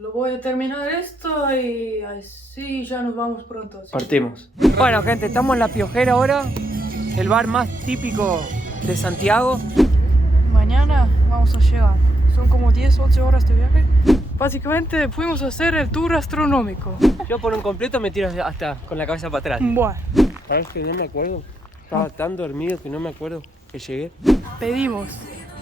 Lo voy a terminar esto y así ya nos vamos pronto. ¿Sí? Partimos. Bueno, gente, estamos en La Piojera ahora, el bar más típico de Santiago. Mañana vamos a llegar. Son como 10, 11 horas de viaje. Básicamente fuimos a hacer el tour astronómico. Yo por un completo me tiro hasta con la cabeza para atrás. Bueno, ¿Sabes que no me acuerdo? Estaba tan dormido que no me acuerdo que llegué. pedimos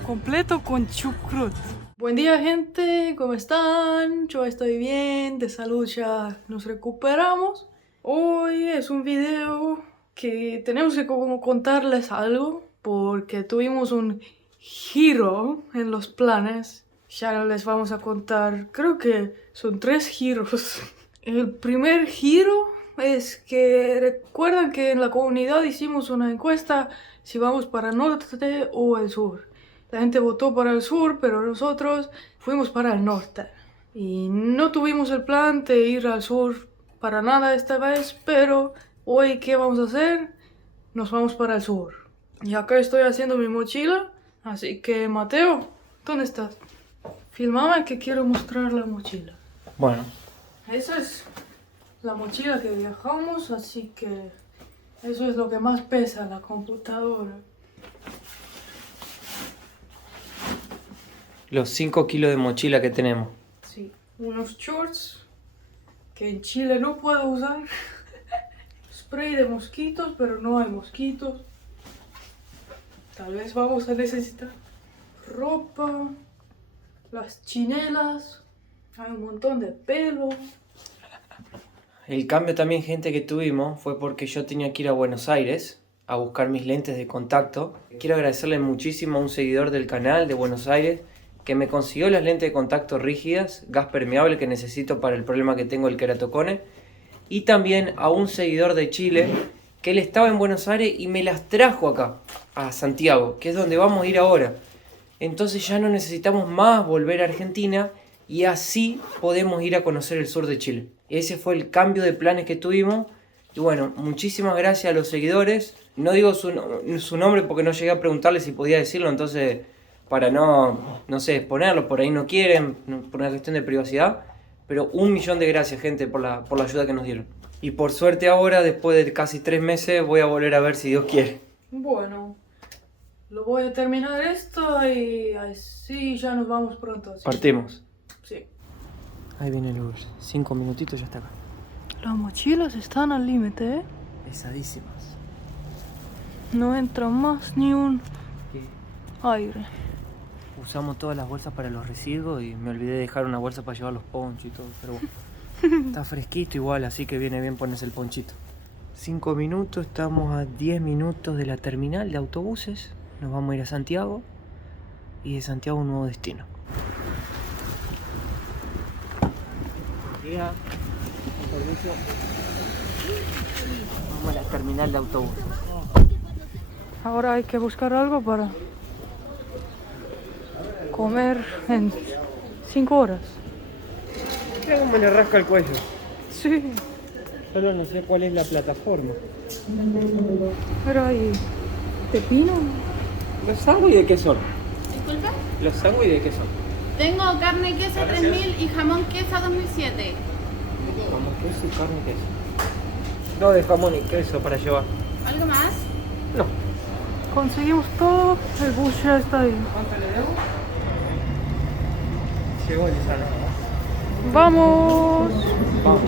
completo con chucrut. Buen día, gente, ¿cómo están? Yo estoy bien, de salud ya nos recuperamos. Hoy es un video que tenemos que como contarles algo porque tuvimos un giro en los planes. Ya les vamos a contar, creo que son 3 giros. El primer giro es que recuerdan que en la comunidad hicimos una encuesta si vamos para el norte o el sur. La gente votó para el sur, pero nosotros fuimos para el norte. Y no tuvimos el plan de ir al sur para nada esta vez, pero hoy, ¿qué vamos a hacer? Nos vamos para el sur. Y acá estoy haciendo mi mochila, así que, Mateo, ¿dónde estás? Filmame que quiero mostrar la mochila. Bueno, Esa es la mochila que viajamos, así que eso es lo que más pesa, la computadora. los 5 kilos de mochila que tenemos. Sí, unos shorts que en Chile no puedo usar. Spray de mosquitos, pero no hay mosquitos. Tal vez vamos a necesitar ropa, las chinelas, hay un montón de pelo. El cambio también, gente, que tuvimos fue porque yo tenía que ir a Buenos Aires a buscar mis lentes de contacto. Quiero agradecerle muchísimo a un seguidor del canal de Buenos Aires que me consiguió las lentes de contacto rígidas, gas permeable que necesito para el problema que tengo del queratocone. Y también a un seguidor de Chile que él estaba en Buenos Aires y me las trajo acá, a Santiago, que es donde vamos a ir ahora. Entonces ya no necesitamos más volver a Argentina y así podemos ir a conocer el sur de Chile. Ese fue el cambio de planes que tuvimos. Y bueno, muchísimas gracias a los seguidores. No digo su nombre porque no llegué a preguntarle si podía decirlo, entonces para no sé, exponerlo, por ahí no quieren, por una cuestión de privacidad. Pero 1.000.000 de gracias, gente, por la ayuda que nos dieron. Y por suerte ahora, después de casi 3 meses, voy a volver a ver si Dios quiere. Bueno, lo voy a terminar esto y así ya nos vamos pronto. ¿Sí? Partimos. Sí. Ahí viene el Uber. 5 minutitos ya está acá. Las mochilas están al límite, ¿eh? Pesadísimas. No entra más ni un aire. Usamos todas las bolsas para los residuos y me olvidé de dejar una bolsa para llevar los ponchos y todo, pero bueno. Está fresquito igual, así que viene bien ponerse el ponchito. 5 minutos, estamos a 10 minutos de la terminal de autobuses. Nos vamos a ir a Santiago y de Santiago un nuevo destino. Llega, con permiso. Vamos a la terminal de autobuses. Ahora hay que buscar algo para comer en 5 horas. Mira cómo le rasca el cuello. Sí, Solo no sé cuál es la plataforma. pero hay pepino. ¿Los sándwiches de qué son? Disculpa. ¿Los sándwiches de qué son? Tengo carne y queso 3000 y jamón queso 2007. Jamón, queso y carne y queso. No de jamón y queso para llevar. ¿Algo más? No. Conseguimos todo, el bus ya está ahí. ¿Cuánto le debo? Llegó y sale. ¡Vamos! Vamos.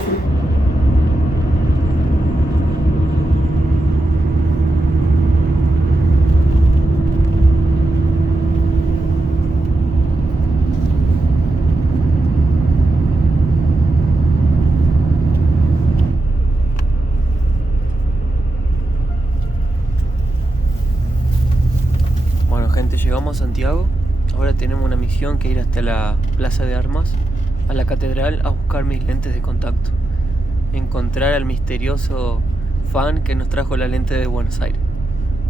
Bueno, gente, llegamos a Santiago. Ahora tenemos una misión que ir hasta la Plaza de Armas, a la catedral, a buscar mis lentes de contacto. Encontrar al misterioso fan que nos trajo la lente de Buenos Aires.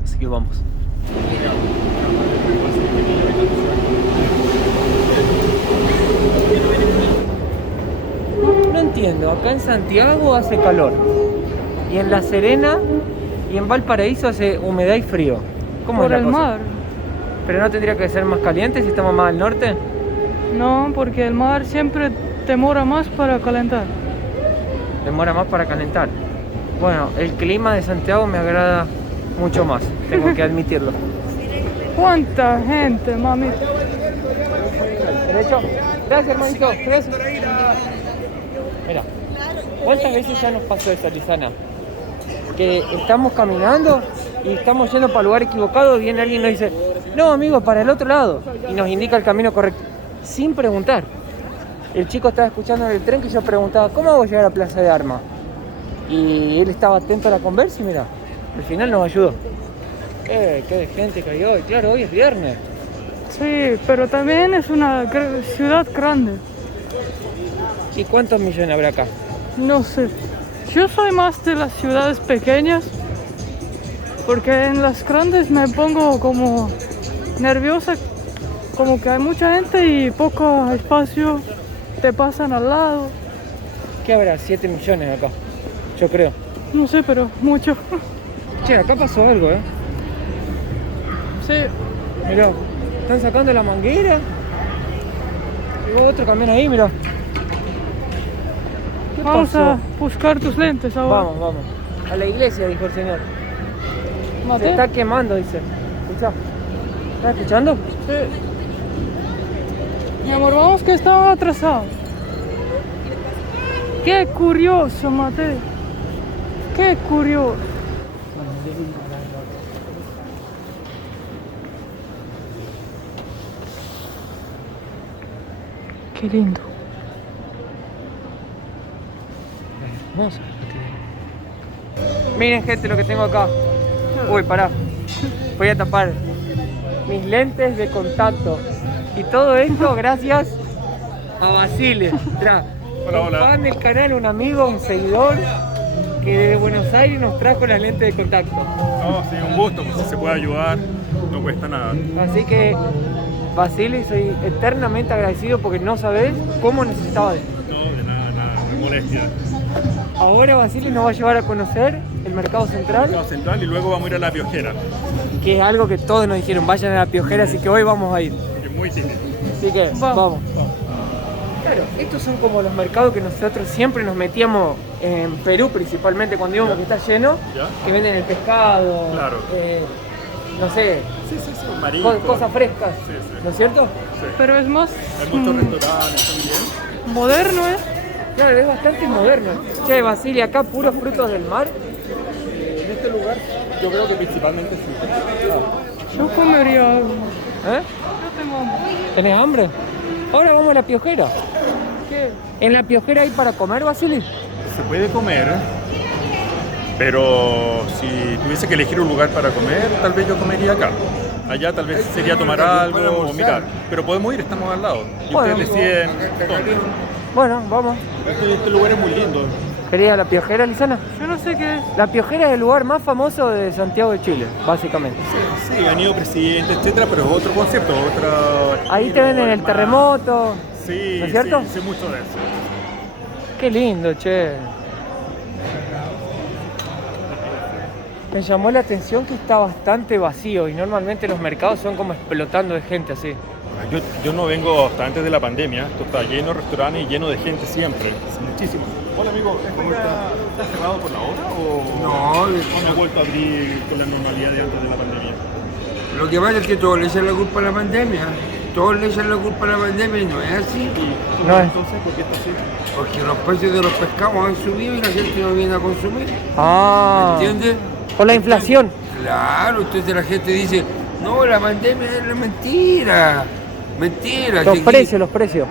Así que vamos. No entiendo, acá en Santiago hace calor. Y en La Serena y en Valparaíso hace humedad y frío. ¿Cómo Por es la el cosa? mar. ¿Pero no tendría que ser más caliente si estamos más al norte? No, porque el mar siempre demora más para calentar. Demora más para calentar. Bueno, el clima de Santiago me agrada mucho más, tengo que admitirlo. ¿Cuánta gente, mami? ¿Derecho? Gracias, hermanito. Gracias. Mira, ¿cuántas veces ya nos pasó esa, Lisana? Que estamos caminando y estamos yendo para el lugar equivocado y viene alguien y nos dice, no, amigo, para el otro lado. Y nos indica el camino correcto, sin preguntar. El chico estaba escuchando en el tren que yo preguntaba, ¿cómo hago llegar a Plaza de Armas? Y él estaba atento a la conversa y mira, al final nos ayudó. Qué gente que hay hoy. Claro, hoy es viernes. Sí, pero también es una ciudad grande. ¿Y cuántos millones habrá acá? No sé. Yo soy más de las ciudades pequeñas. Porque en las grandes me pongo como nerviosa. Como que hay mucha gente y poco espacio. Te pasan al lado. ¿Qué habrá? 7 millones acá, yo creo. No sé, pero mucho. Che, acá pasó algo, Sí. Mirá, están sacando la manguera. Llegó otro camión ahí, mirá. ¿Qué Vamos pasó? a buscar tus lentes ahora. Vamos. A la iglesia, dijo el señor. Mate. Se está quemando, dice. Escuchá. ¿Estás escuchando? Sí. Mi amor, vamos que estamos atrasados. Qué curioso, Mate. Qué curioso. Qué lindo. Hermoso. Miren, gente, lo que tengo acá. Uy, pará. Voy a tapar mis lentes de contacto. Y todo esto gracias a Basile. Hola, Un fan del canal, un amigo, un seguidor que desde Buenos Aires nos trajo las lentes de contacto. No, sí, un gusto, pues si se puede ayudar, no cuesta nada. Así que, Basile, soy eternamente agradecido porque no sabés cómo necesitaba de esto. No, de nada, me molestia. Ahora Basile nos va a llevar a conocer el Mercado Central, Mercado Central y luego vamos a ir a La Piojera, que es algo que todos nos dijeron, vayan a La Piojera, así que hoy vamos a ir. que es muy típico. Así que, vamos. Claro, estos son como los mercados que nosotros siempre nos metíamos en Perú, principalmente cuando íbamos, que está lleno, ¿Ya? que venden el pescado, Claro. No sé, Sí, marisco. cosas frescas, Sí. ¿no es cierto? Sí. Pero es más Hay muchos restaurantes también. moderno, ¿eh? Claro, es bastante moderno. Che, Basile, acá puros frutos del mar. En este lugar yo creo que principalmente sí. Yo comería algo. ¿Eh? Yo tengo hambre. ¿Tenés hambre? Ahora vamos a La Piojera. ¿Qué? ¿En La Piojera hay para comer, Basile? Se puede comer, pero si tuviese que elegir un lugar para comer, tal vez yo comería acá. Allá tal vez sería tomar algo o mirar. Pero podemos ir, estamos al lado. Y Bueno. ustedes deciden dónde. Bueno, vamos. Este lugar es muy lindo. ¿Quería La Piojera, Lisana? Yo no sé qué es. La Piojera es el lugar más famoso de Santiago de Chile, básicamente. Sí, han ido presidentes, etcétera, pero es otro concepto, otra... Ahí te venden el terremoto. Sí, ¿no es cierto? sí, sé mucho de eso. Qué lindo, che. Me llamó la atención que está bastante vacío y normalmente los mercados son como explotando de gente así. Yo no vengo hasta antes de la pandemia, esto está lleno de restaurantes y lleno de gente siempre, muchísimo. Hola amigo, ¿está cerrado por la hora o no ha vuelto a abrir con la normalidad de antes de la pandemia? Lo que pasa es que todos le echan la culpa a la pandemia. Todos le echan la culpa a la pandemia y no es así. No es. Entonces, ¿por qué está así? Porque los precios de los pescados han subido y la gente no viene a consumir. Ah, ¿Me entiendes? por la inflación. Claro, entonces la gente dice, no, la pandemia es la mentira. Mentira. Los si aquí precios, los precios.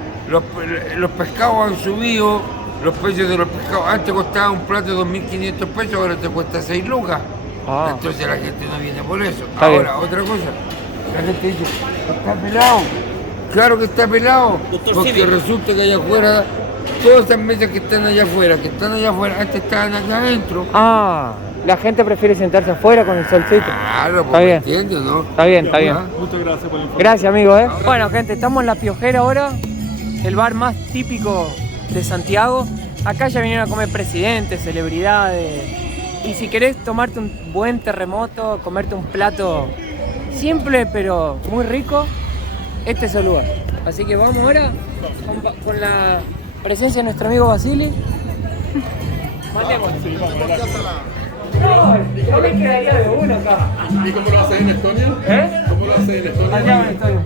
Los pescados han subido, los precios de los pescados. Antes costaba un plato de 2.500 pesos, ahora te cuesta 6 lucas. Ah. Entonces la gente no viene por eso. Está Ahora, bien. otra cosa, la gente dice, está pelado. Claro que está pelado, porque resulta que allá afuera, todas esas mesas que están allá afuera, antes estaban acá adentro. Ah, la gente prefiere sentarse afuera con el solcito. Claro, Está pues, bien. ¿entiendes, no? Está bien, está bien. Muchas gracias por la información. Gracias, amigo, Bueno, gente, estamos en La Piojera ahora, el bar más típico de Santiago. Acá ya vinieron a comer presidentes, celebridades. Y si querés tomarte un buen terremoto, comerte un plato simple pero muy rico, este es el lugar. Así que vamos ahora con Presencia de nuestro amigo Vasily. Sí, vamos, gracias. Yo me quedaría de uno acá. ¿Y cómo lo haces en Estonia? ¿Eh? ¿Cómo lo haces en Estonia? Allá en Estonia.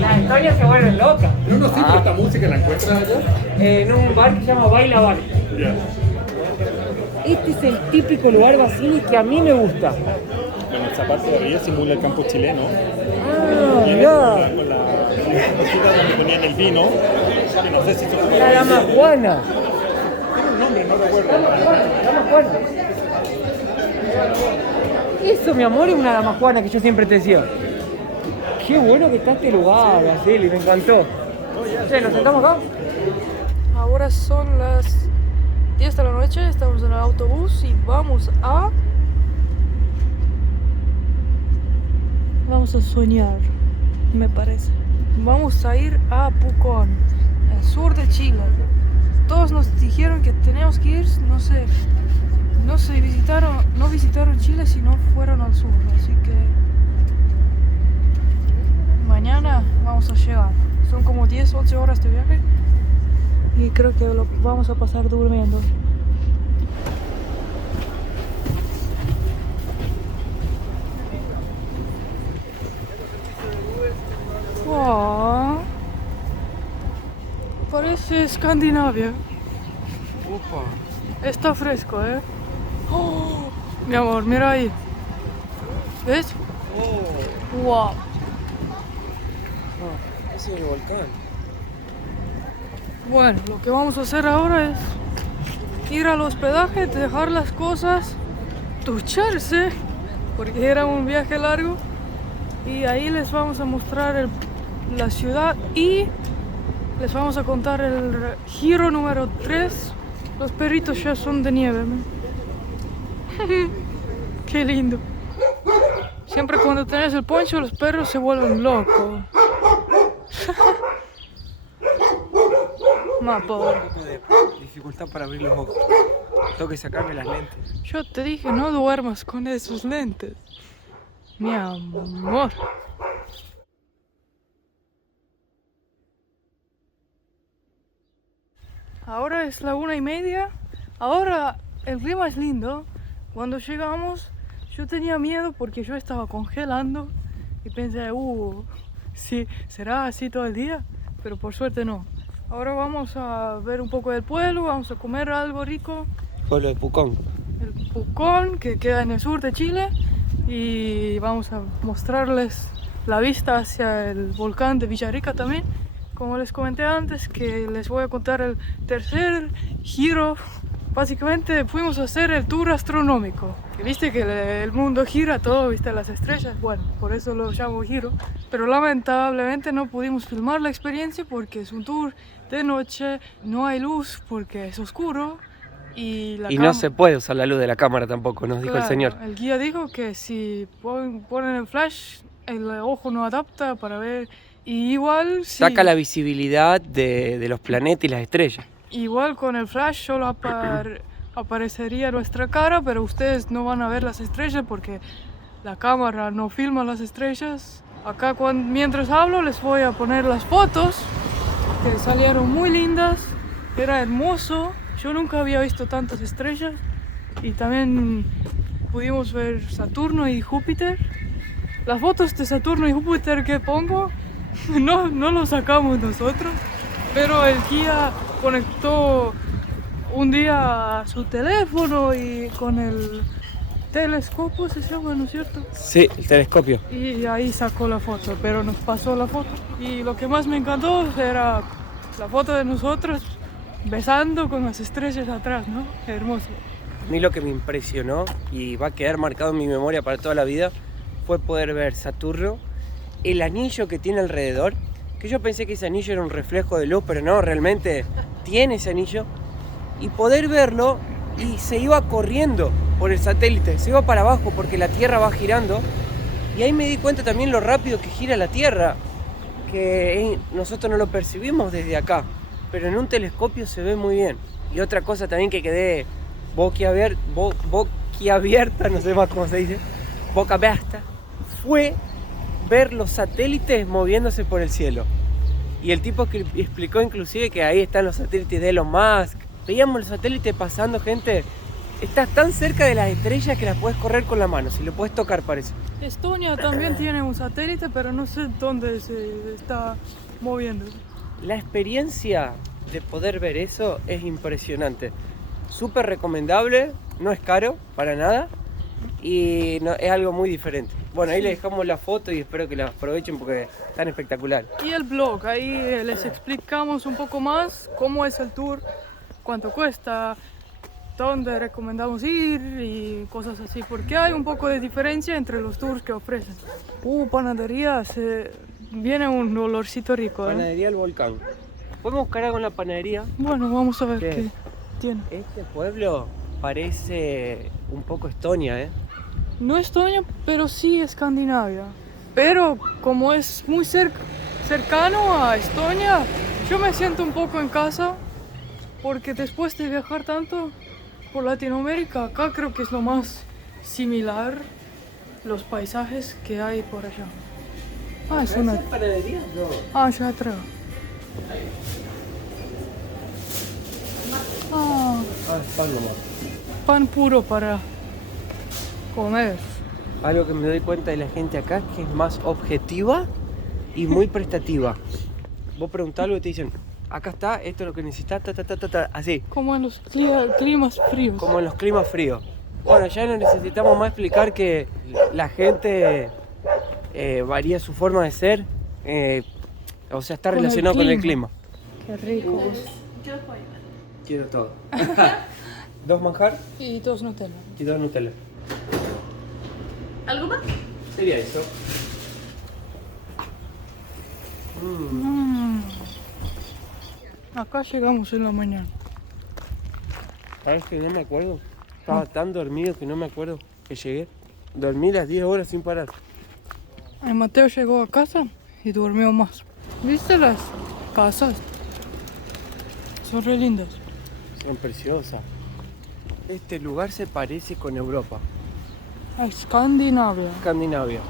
La Estonia se vuelve loca. Yo no sé si esta música la encuentras allá. En un bar que se llama Baila Bar. Ya. Este es el típico lugar Vasily que a mí me gusta. Bueno, esa parte de arriba simula el campo chileno. Ah, Y mirá. con la cosita donde ponían el vino. Que no sé si se La damajuana. tiene un nombre, no recuerdo. Damajuana. Eso, mi amor, es una damajuana que yo siempre te decía. Qué bueno que está este lugar, Vasily, me encantó. Che, ¿nos sentamos acá? Ahora son las 10 de la noche, estamos en el autobús y vamos a soñar, me parece. Vamos a ir a Pucón, al sur de Chile. Todos nos dijeron que teníamos que ir, no visitaron Chile si no fueron al sur, así que mañana vamos a llegar. Son como 10-11 horas de viaje y creo que lo vamos a pasar durmiendo. Oh, parece Escandinavia. Está fresco, ¿eh? Oh, mi amor, mira ahí. ¿Ves? Wow. Ese es el volcán. Bueno, lo que vamos a hacer ahora es ir al hospedaje, dejar las cosas, ducharse, porque era un viaje largo, y ahí les vamos a mostrar la ciudad y les vamos a contar el giro número 3. Los perritos ya son de nieve. Qué lindo. Siempre cuando tenés el poncho los perros se vuelven locos. Más pobre. Un poco de dificultad para abrir los ojos. Tengo que sacarme las lentes. Yo te dije, no duermas con esos lentes. Mi amor. Ahora es la 1:30. Ahora el clima es lindo. Cuando llegamos, yo tenía miedo porque yo estaba congelando. Y pensé, sí, ¿será así todo el día? Pero por suerte no. Ahora vamos a ver un poco del pueblo, vamos a comer algo rico. Pueblo de Pucón. El Pucón, que queda en el sur de Chile, y vamos a mostrarles la vista hacia el volcán de Villarrica también. Como les comenté antes, que les voy a contar el tercer giro. Básicamente fuimos a hacer el tour astronómico. Viste que el mundo gira todo, viste las estrellas, bueno, por eso lo llamo giro. Pero lamentablemente no pudimos filmar la experiencia porque es un tour de noche, no hay luz porque es oscuro. Y no se puede usar la luz de la cámara tampoco, nos dijo el señor. El guía dijo que si ponen el flash, el ojo no adapta para ver. Y igual saca la visibilidad de los planetas y las estrellas. Igual con el flash solo aparecería nuestra cara, pero ustedes no van a ver las estrellas porque la cámara no filma las estrellas. Acá mientras hablo les voy a poner las fotos que salieron muy lindas. Era hermoso. Yo nunca había visto tantas estrellas y también pudimos ver Saturno y Júpiter. Las fotos de Saturno y Júpiter que pongo no lo sacamos nosotros, pero el guía conectó un día su teléfono y con el telescopio, se llama, ¿no es cierto? Sí, el telescopio. Y ahí sacó la foto, pero nos pasó la foto. Y lo que más me encantó era la foto de nosotros besando con las estrellas atrás, ¿no? Hermoso. A mí lo que me impresionó y va a quedar marcado en mi memoria para toda la vida fue poder ver Saturno, el anillo que tiene alrededor, que yo pensé que ese anillo era un reflejo de luz, pero no, realmente tiene ese anillo, y poder verlo y se iba corriendo por el satélite, se iba para abajo porque la Tierra va girando, y ahí me di cuenta también lo rápido que gira la Tierra, que nosotros no lo percibimos desde acá, pero en un telescopio se ve muy bien. Y otra cosa también que quedé boquiabierta, no sé más cómo se dice, boca abierta, fue ver los satélites moviéndose por el cielo. Y el tipo que explicó inclusive que ahí están los satélites de Elon Musk. Veíamos los satélites pasando, gente. Estás tan cerca de las estrellas que las puedes correr con la mano, si lo puedes tocar parece. Estonia también tiene un satélite, pero no sé dónde se está moviendo. La experiencia de poder ver eso es impresionante. Súper recomendable, no es caro para nada y es algo muy diferente. Bueno, ahí les dejamos la foto y espero que la aprovechen porque están espectacular. Y el blog, ahí les explicamos un poco más cómo es el tour, cuánto cuesta, dónde recomendamos ir y cosas así, porque hay un poco de diferencia entre los tours que ofrecen. Panadería, viene un olorcito rico, ¿eh? Panadería El Volcán. ¿Podemos buscar algo en la panadería? Bueno, vamos a ver ¿Qué? qué tiene. Este pueblo parece un poco Estonia, ¿eh? No Estonia, pero sí Escandinavia. Pero como es muy cercano a Estonia, yo me siento un poco en casa, porque después de viajar tanto por Latinoamérica, acá creo que es lo más similar los paisajes que hay por allá. Ah, es una... panadería? No. Ah, ya atrás. Ah, Es pan nomás. pan puro para comer. Algo que me doy cuenta de la gente acá es que es más objetiva y muy prestativa. Vos preguntás algo y te dicen, acá está, esto es lo que necesitas, así. Como en los climas fríos. Como en los climas fríos. Bueno, ya no necesitamos más explicar que la gente varía su forma de ser, o sea, está Con el relacionado con el clima. Qué rico. Quiero todo. 2 manjar Y 2 Nutella. y 2 Nutella. ¿Algo más? Sería eso. Acá llegamos en la mañana. ¿Sabes que no me acuerdo? Estaba tan dormido que no me acuerdo que llegué. Dormí las 10 horas sin parar. Mateo llegó a casa y durmió más. ¿Viste las casas? Son re lindas. Son preciosas. Este lugar se parece con Europa, A Escandinavia. Escandinavia.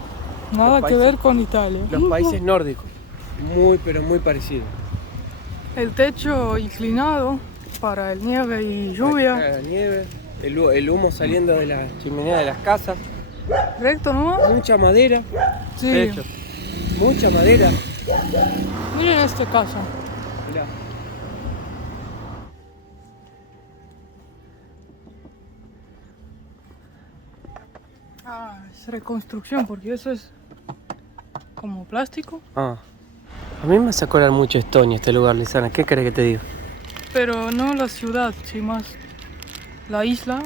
Nada Los que países- ver con Italia. Los países nórdicos. Muy, pero muy parecidos. El techo inclinado para el nieve y lluvia. La nieve, el humo saliendo de la chimenea de las casas. Recto nomás. Mucha madera. Sí. De hecho, mucha madera. Miren esta casa. Mirá. Ah, es reconstrucción porque eso es como plástico. A mí me hace acordar mucho Estonia este lugar, Lisana. ¿Qué querés que te diga? Pero no la ciudad, sí más la isla.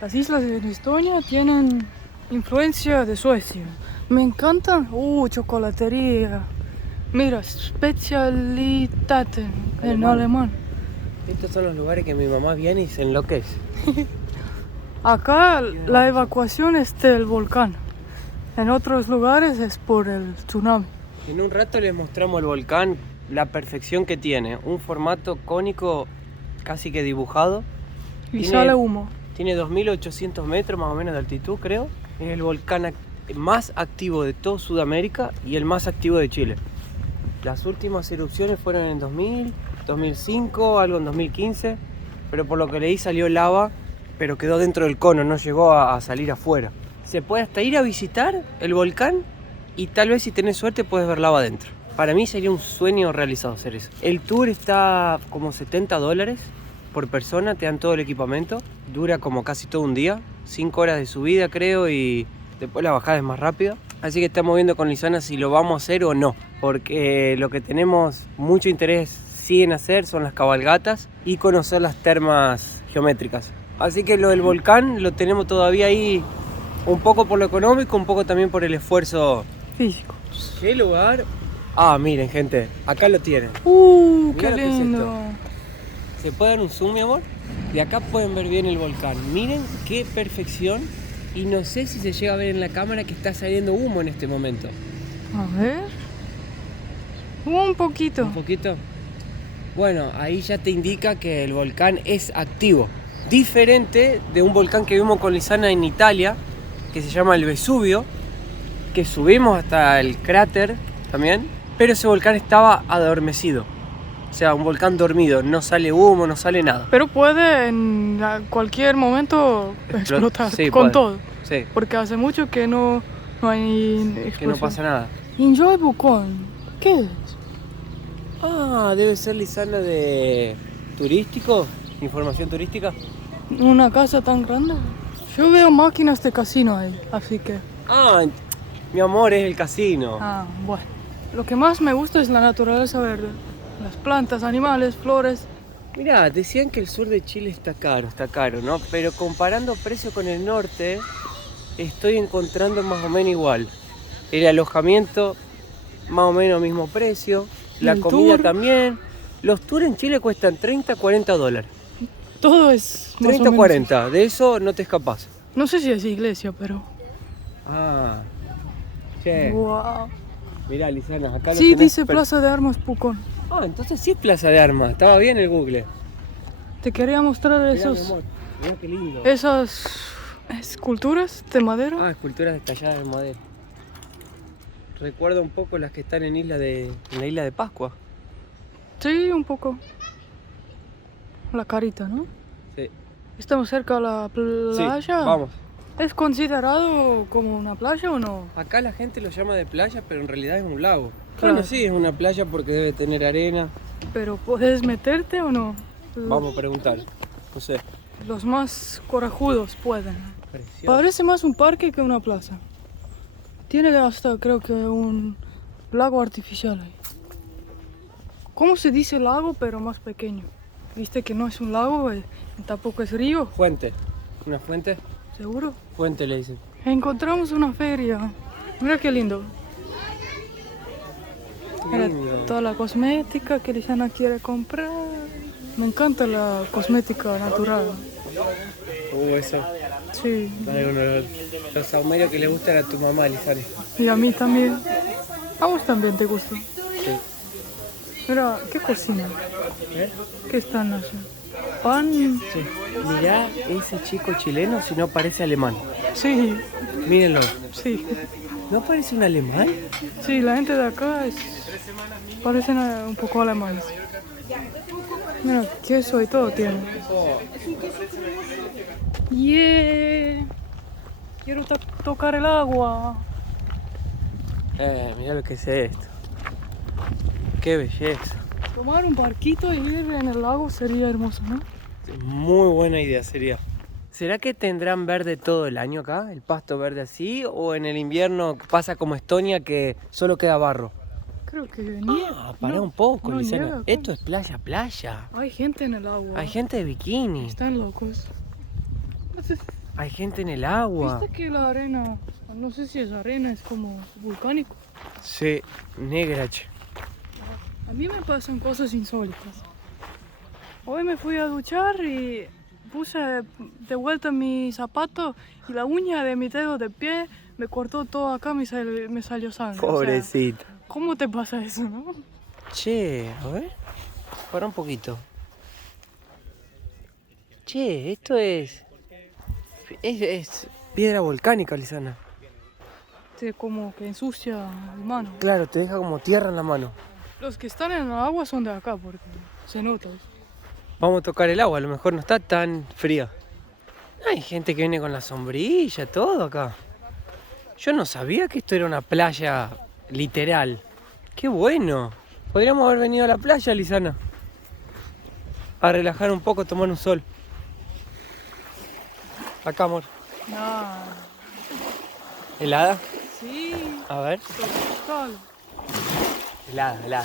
Las islas de Estonia tienen influencia de Suecia. Me encantan. Chocolatería. Mira, Spezialitäten en alemán. Estos son los lugares que mi mamá viene y se enloquece. Acá la evacuación es del volcán. En otros lugares es por el tsunami. En un rato les mostramos el volcán, la perfección que tiene. Un formato cónico casi que dibujado. Y Tiene- sale humo. Tiene 2.800 metros más o menos de altitud, creo. Es el volcán más activo de toda Sudamérica y el más activo de Chile. Las últimas erupciones fueron en 2000, 2005, algo en 2015. Pero por lo que leí salió lava, pero quedó dentro del cono, no llegó a salir afuera. Se puede hasta ir a visitar el volcán y tal vez si tenés suerte puedes ver lava adentro. Para mí sería un sueño realizado hacer eso. El tour está como $70 por persona, te dan todo el equipamiento. Dura como casi todo un día, 5 horas de subida creo y después la bajada es más rápida. Así que estamos viendo con Lisana si lo vamos a hacer o no. Porque lo que tenemos mucho interés sí en hacer son las cabalgatas y conocer las termas geométricas. Así que lo del volcán lo tenemos todavía ahí un poco por lo económico, un poco también por el esfuerzo. Físico. ¿Qué lugar? Miren gente, acá lo tienen. ¡Qué Mira lo que es lindo! ¿Se puede dar un zoom, mi amor? De acá pueden ver bien el volcán. Miren qué perfección. Y no sé si se llega a ver en la cámara que está saliendo humo en este momento. A ver. Un poquito. ¿Un poquito? Bueno, ahí ya te indica que el volcán es activo. Diferente de un volcán que vimos con Lisana en Italia, que se llama el Vesubio, que subimos hasta el cráter también, pero ese volcán estaba adormecido. O sea, un volcán dormido, no sale humo, no sale nada. Pero puede en cualquier momento explotar Sí, con puede. todo. Sí, Porque hace mucho que no hay explosión. que no pasa nada. Enjoy Bucón. ¿Qué es? Ah, debe ser Lisana de turístico, información turística. ¿Una casa tan grande? Yo veo máquinas de casino ahí, así que... Ah, mi amor, es el casino. Ah, bueno. Lo que más me gusta es la naturaleza verde. Las plantas, animales, flores. Mirá, decían que el sur de Chile está caro, ¿no? Pero comparando precio con el norte, estoy encontrando más o menos igual. El alojamiento, más o menos mismo precio. ¿Y La el comida tour? también. Los tours en Chile cuestan 30, 40 dólares. Todo es más 30, o menos 40. De eso no te escapas. No sé si es iglesia, pero... Ah. Che. Wow. Mirá, Lisana, acá lo Sí, tenés dice per- Plaza de Armas Pucón. Ah, entonces sí es Plaza de Armas. Estaba bien el Google. Te quería mostrar Mirá, mi esos... amor. Mirá qué lindo. Esas esculturas de madera. Ah, esculturas talladas en madera. Recuerda un poco las que están en la isla de Pascua. Sí, un poco. La carita, ¿no? Sí. Estamos cerca de la playa. Sí, vamos. ¿Es considerado como una playa o no? Acá la gente lo llama de playa, pero en realidad es un lago. Claro. Bueno, sí, es una playa porque debe tener arena. Pero ¿puedes meterte o no? Vamos a preguntar. No sé. Los más corajudos pueden. Precioso. Parece más un parque que una plaza. Tiene hasta, creo que, un lago artificial ahí. ¿Cómo se dice lago, pero más pequeño? ¿Viste que no es un lago, tampoco es río? Fuente. ¿Una fuente? ¿Seguro? Fuente le dicen. Encontramos una feria. Mira qué lindo. Mira Lindo. toda la cosmética que Lisana quiere comprar. Me encanta la cosmética natural. Eso. Sí, Los saumerios que le gustan a tu mamá, Lisana. y a mí también. A vos también te gusta. Sí. Mira, ¿qué cocina? ¿Eh? ¿Qué están haciendo? ¿Pan? Sí. Mirá ese chico chileno si no parece alemán. Sí, Mírenlo. sí. ¿No parece un alemán? Sí, la gente de acá parecen un poco alemanes. Mira, queso y todo tiene. Yeah. Quiero tocar el agua. Mirá lo que es esto. Qué belleza. Tomar un barquito y ir en el lago sería hermoso, ¿no? Muy buena idea sería. ¿Será que tendrán verde todo el año acá? ¿El pasto verde así? ¿O en el invierno pasa como Estonia que solo queda barro? Creo que nieva. Ah, pará No, un poco, no Lisana. nieva acá. Esto es playa. Hay gente en el agua. Hay gente de bikini. Están locos. Hay gente en el agua. ¿Viste que la arena, no sé si es arena, es como volcánico? Sí, negra, che. A mí me pasan cosas insólitas. Hoy me fui a duchar y puse de vuelta mi zapato y la uña de mi dedo de pie me cortó todo acá, me salió sangre. O sea, Pobrecito. ¿cómo te pasa eso, no? Che, a ver. Para un poquito. Che, esto es piedra volcánica, Lisana. Como que ensucia la mano. Claro, te deja como tierra en la mano. Los que están en el agua son de acá porque se nota. Vamos a tocar el agua, a lo mejor no está tan fría. Hay gente que viene con la sombrilla, todo acá. Yo no sabía que esto era una playa literal. ¡Qué bueno! Podríamos haber venido a la playa, Lisana. A relajar un poco, tomar un sol. Acá, amor. No. ¿Helada? Sí, A ver. tropical. Helada. Helada.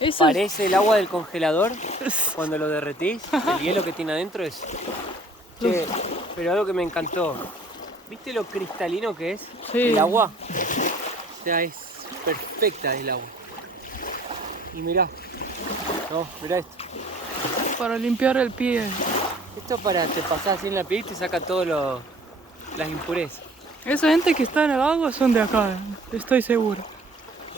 Eso es- Parece el agua del congelador cuando lo derretís. El hielo que tiene adentro es... Che, pero algo que me encantó. ¿Viste lo cristalino que es Sí. el agua? O sea, es perfecta el agua. Y mirá. No, mirá esto. para limpiar el pie. Esto para te pasás así en la piel y te saca todas las impurezas. Esa gente que está en el agua son de acá, estoy seguro.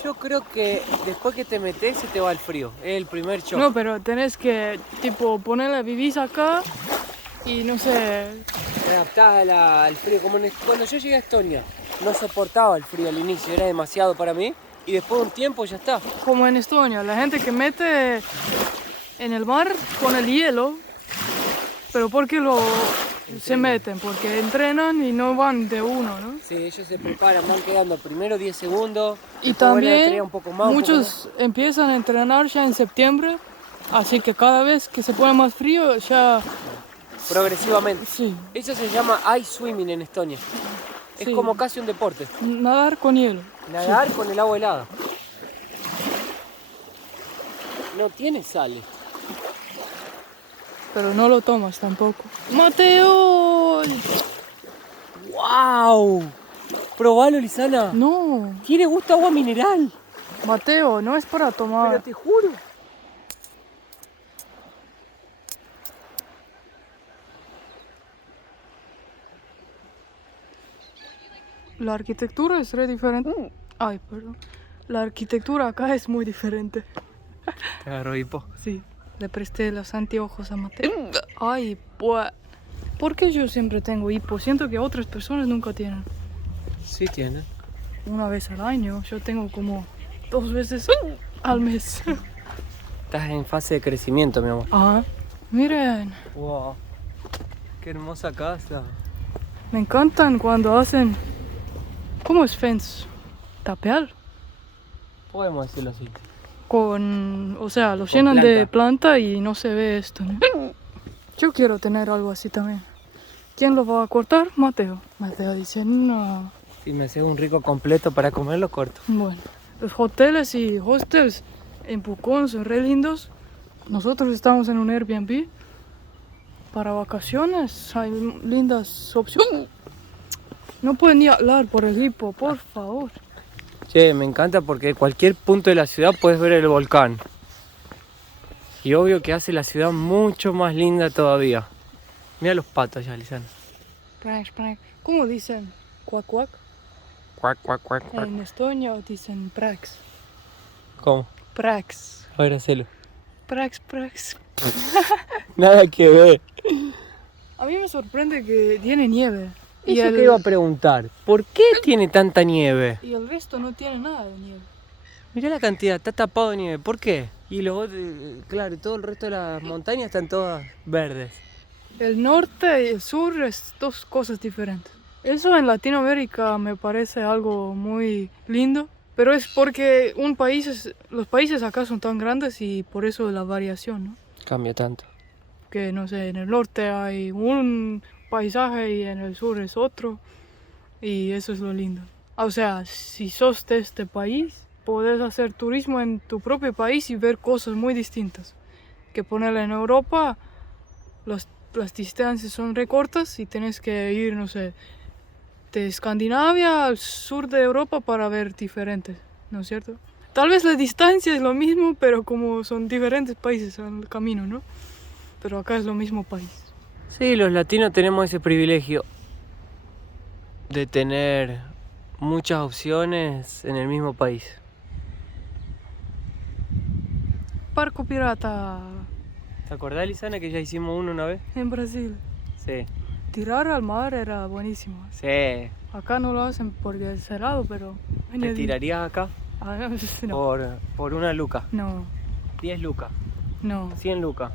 Yo creo que después que te metes se te va el frío. Es el primer shock. No, pero tenés que, tipo, ponerle, vivís acá y no sé. Te adaptás al frío. Cuando yo llegué a Estonia, no soportaba el frío al inicio, era demasiado para mí. y después de un tiempo ya está. Como en Estonia, la gente que mete en el mar con el hielo, pero ¿por qué se meten? Porque entrenan y no van de uno, ¿no? Sí, ellos se preparan, van quedando primero 10 segundos. Y después van a también entrenar un poco más, muchos empiezan a entrenar ya en septiembre, así que cada vez que se pone más frío ya... progresivamente. Sí, Eso se llama ice swimming en Estonia. Es Sí. como casi un deporte. nadar con hielo. Nadar con el agua helada. No tiene sal esto. Pero no lo tomas tampoco. ¡Mateo! ¡Wow! Probalo, Lisana. No, Tiene gusto a agua mineral. Mateo, no es para tomar. Pero te juro. La arquitectura es re diferente. Ay, perdón. La arquitectura acá es muy diferente. Te agarró hipo. Sí, le presté los anteojos a Mateo. Ay, pues. ¿Por qué yo siempre tengo hipo? Siento que otras personas nunca tienen. Sí tiene. Una vez al año, yo tengo como 2 veces al mes. Estás en fase de crecimiento, mi amor. Ah, miren, Wow. Qué hermosa casa. me encantan cuando hacen. ¿Cómo es fence? Tapear. Podemos decirlo así. O sea, lo llenan de planta. planta y no se ve esto, ¿no? Yo quiero tener algo así también. ¿Quién lo va a cortar? Mateo. Mateo dice, no. Si me haces un rico completo para comerlo, corto. Bueno, los hoteles y hostels en Pucón son re lindos. Nosotros estamos en un Airbnb. Para vacaciones hay lindas opciones. No pueden ni hablar por el hipo, por favor. Che, me encanta porque de cualquier punto de la ciudad puedes ver el volcán. Y obvio que hace la ciudad mucho más linda todavía. Mira los patos ya, Lisana. ¿Cómo dicen? ¿Cuac, cuac? Cuac, cuac, cuac, cuac. En Estonia dicen prax. ¿Cómo? Prax. A ver, hacelo. Prax, prax. Nada que ver. A mí me sorprende que tiene nieve. Eso que iba a preguntar. ¿Por qué tiene tanta nieve? Y el resto no tiene nada de nieve. Mirá la cantidad, está tapado de nieve. ¿Por qué? Y luego, claro, todo el resto de las montañas están todas verdes. El norte y el sur es 2 cosas diferentes. Eso en Latinoamérica me parece algo muy lindo, pero es porque los países acá son tan grandes y por eso la variación, ¿no? Cambia tanto. Que no sé, en el norte hay un paisaje y en el sur es otro, y eso es lo lindo. O sea, si sos de este país, podés hacer turismo en tu propio país y ver cosas muy distintas. Que ponerle en Europa, las distancias son recortas y tenés que ir, no sé, de Escandinavia al sur de Europa para ver diferentes, ¿no es cierto? Tal vez la distancia es lo mismo, pero como son diferentes países en el camino, ¿no? Pero acá es lo mismo país. Sí, los latinos tenemos ese privilegio de tener muchas opciones en el mismo país. Barco pirata ¿Te acordás, Lisana, que ya hicimos uno una vez? en Brasil. Sí. Tirar al mar era buenísimo. Sí. Acá no lo hacen porque es cerrado, pero... ¿Te tirarías acá? Ah, no. Por 1 luca? No, 10 lucas, no. 100 lucas.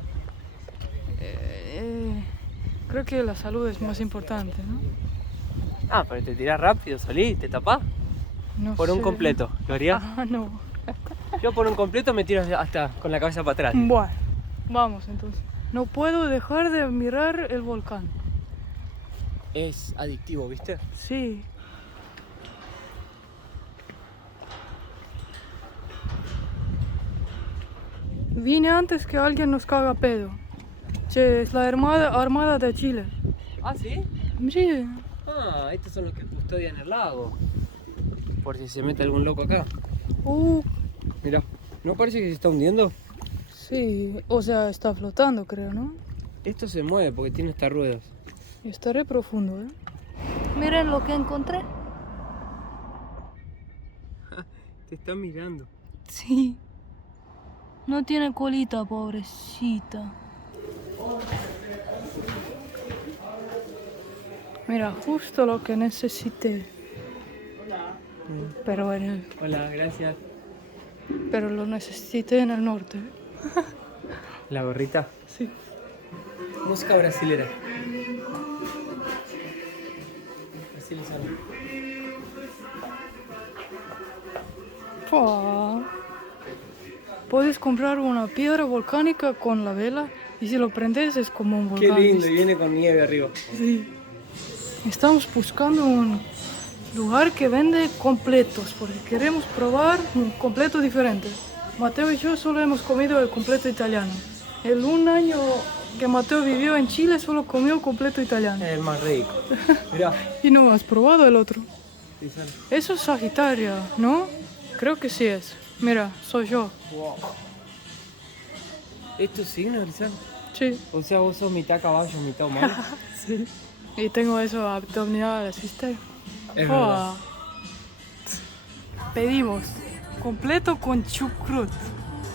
Creo que la salud es más importante, ¿no? Ah, pero te tirás rápido, salís, te tapás. No Por un sé. completo, ¿lo harías? Ah, no. Yo por un completo me tiro hasta con la cabeza para atrás. Bueno, vamos entonces. No puedo dejar de mirar el volcán. Es adictivo, ¿viste? Sí. Vine antes que alguien nos caga pedo. Che, es la Armada de Chile. ¿Ah, sí? Sí. Ah, estos son los que custodian el lago. Por si se mete algún loco acá. Mirá, ¿no parece que se está hundiendo? Sí, o sea, está flotando, creo, ¿no? Esto se mueve porque tiene estas ruedas. Y está re profundo, ¿eh? Miren lo que encontré. Te está mirando. Sí. No tiene colita, pobrecita. Mira, justo lo que necesité. Pero, Hola, gracias. pero lo necesité en el norte. ¿La gorrita? Sí. Música brasilera. Brasilizando. Oh. Puedes comprar una piedra volcánica con la vela y si lo prendes es como un Qué volcán. lindo, ¿viste? y viene con nieve arriba. Sí. Estamos buscando un lugar que vende completos porque queremos probar un completo diferente. Mateo y yo solo hemos comido el completo italiano. El un año que Mateo vivió en Chile solo comió completo italiano. Es el más rico. Mirá. Y no has probado el otro. Sí, sale. Eso es Sagitaria, ¿no? Creo que sí es. Mira, soy yo. Wow. ¿Es tu signo, Grisel? Sí. O sea, vos sos mitad caballo, mitad humano. Sí. Y tengo esos abdominales, ¿viste? Es Oh. verdad. Pedimos completo con chucrut.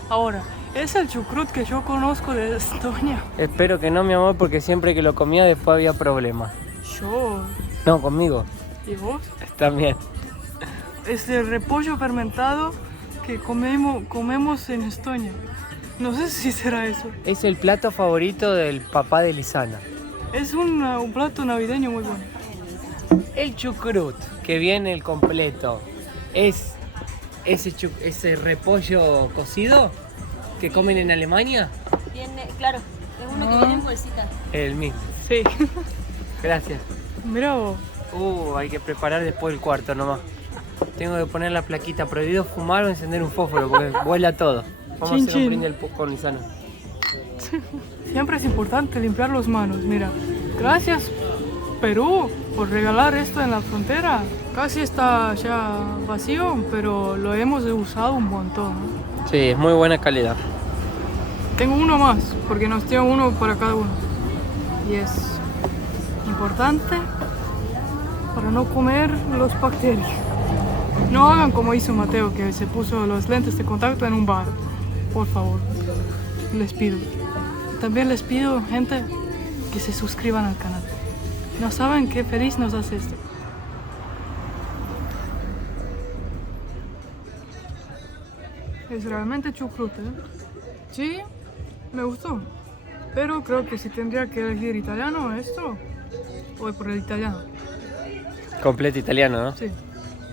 Ahora, es el chucrut que yo conozco de Estonia. Espero que no, mi amor, porque siempre que lo comía después había problemas. Yo. No, conmigo. ¿Y vos? También. Es el repollo fermentado que comemos en Estonia. No sé si será eso. Es el plato favorito del papá de Lisana. Es un plato navideño muy bueno. El chucrut, que viene el completo, es ese repollo cocido que comen en Alemania. Claro, es uno que viene en bolsita. El mismo. Sí. Gracias. Mira vos. Hay que preparar después el cuarto nomás. Tengo que poner la plaquita, prohibido fumar o encender un fósforo porque vuela todo. Vamos Chin, a hacer un chin. brindis con Lisana. Siempre es importante limpiar las manos. Mira, gracias Perú por regalar esto en la frontera. Casi está ya vacío, pero lo hemos usado un montón. Sí, es muy buena calidad. Tengo uno más, porque nos dio uno para cada uno. Y es importante para no comer los bacterias. No hagan como hizo Mateo, que se puso los lentes de contacto en un bar. Por favor, les pido. También les pido, gente, que se suscriban al canal. No saben qué feliz nos hace esto. Es realmente chucrut, ¿eh? Sí, me gustó. Pero creo que si tendría que elegir italiano esto, voy por el italiano. Completo italiano, ¿no? Sí.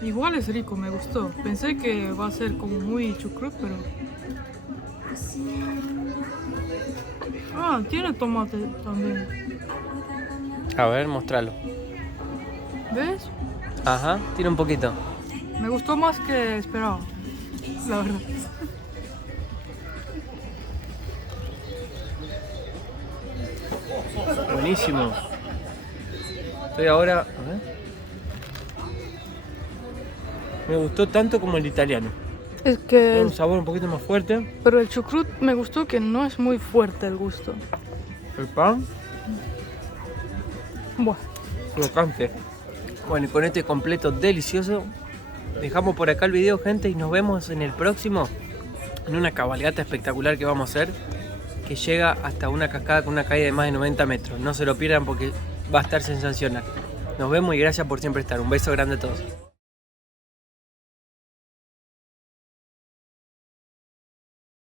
Igual es rico, me gustó. Pensé que va a ser como muy chucrut, pero... Ah, tiene tomate también. A ver, mostralo. ¿Ves? Ajá, tiene un poquito. Me gustó más que esperaba, la verdad. Buenísimo. Estoy ahora... A ver. Me gustó tanto como el italiano. Es Tiene que... un sabor un poquito más fuerte. Pero el chucrut me gustó que no es muy fuerte el gusto. El pan, Bueno, crocante. Bueno, y con este completo delicioso, dejamos por acá el video, gente, y nos vemos en el próximo, en una cabalgata espectacular que vamos a hacer, que llega hasta una cascada con una caída de más de 90 metros. No se lo pierdan porque va a estar sensacional. Nos vemos y gracias por siempre estar. Un beso grande a todos.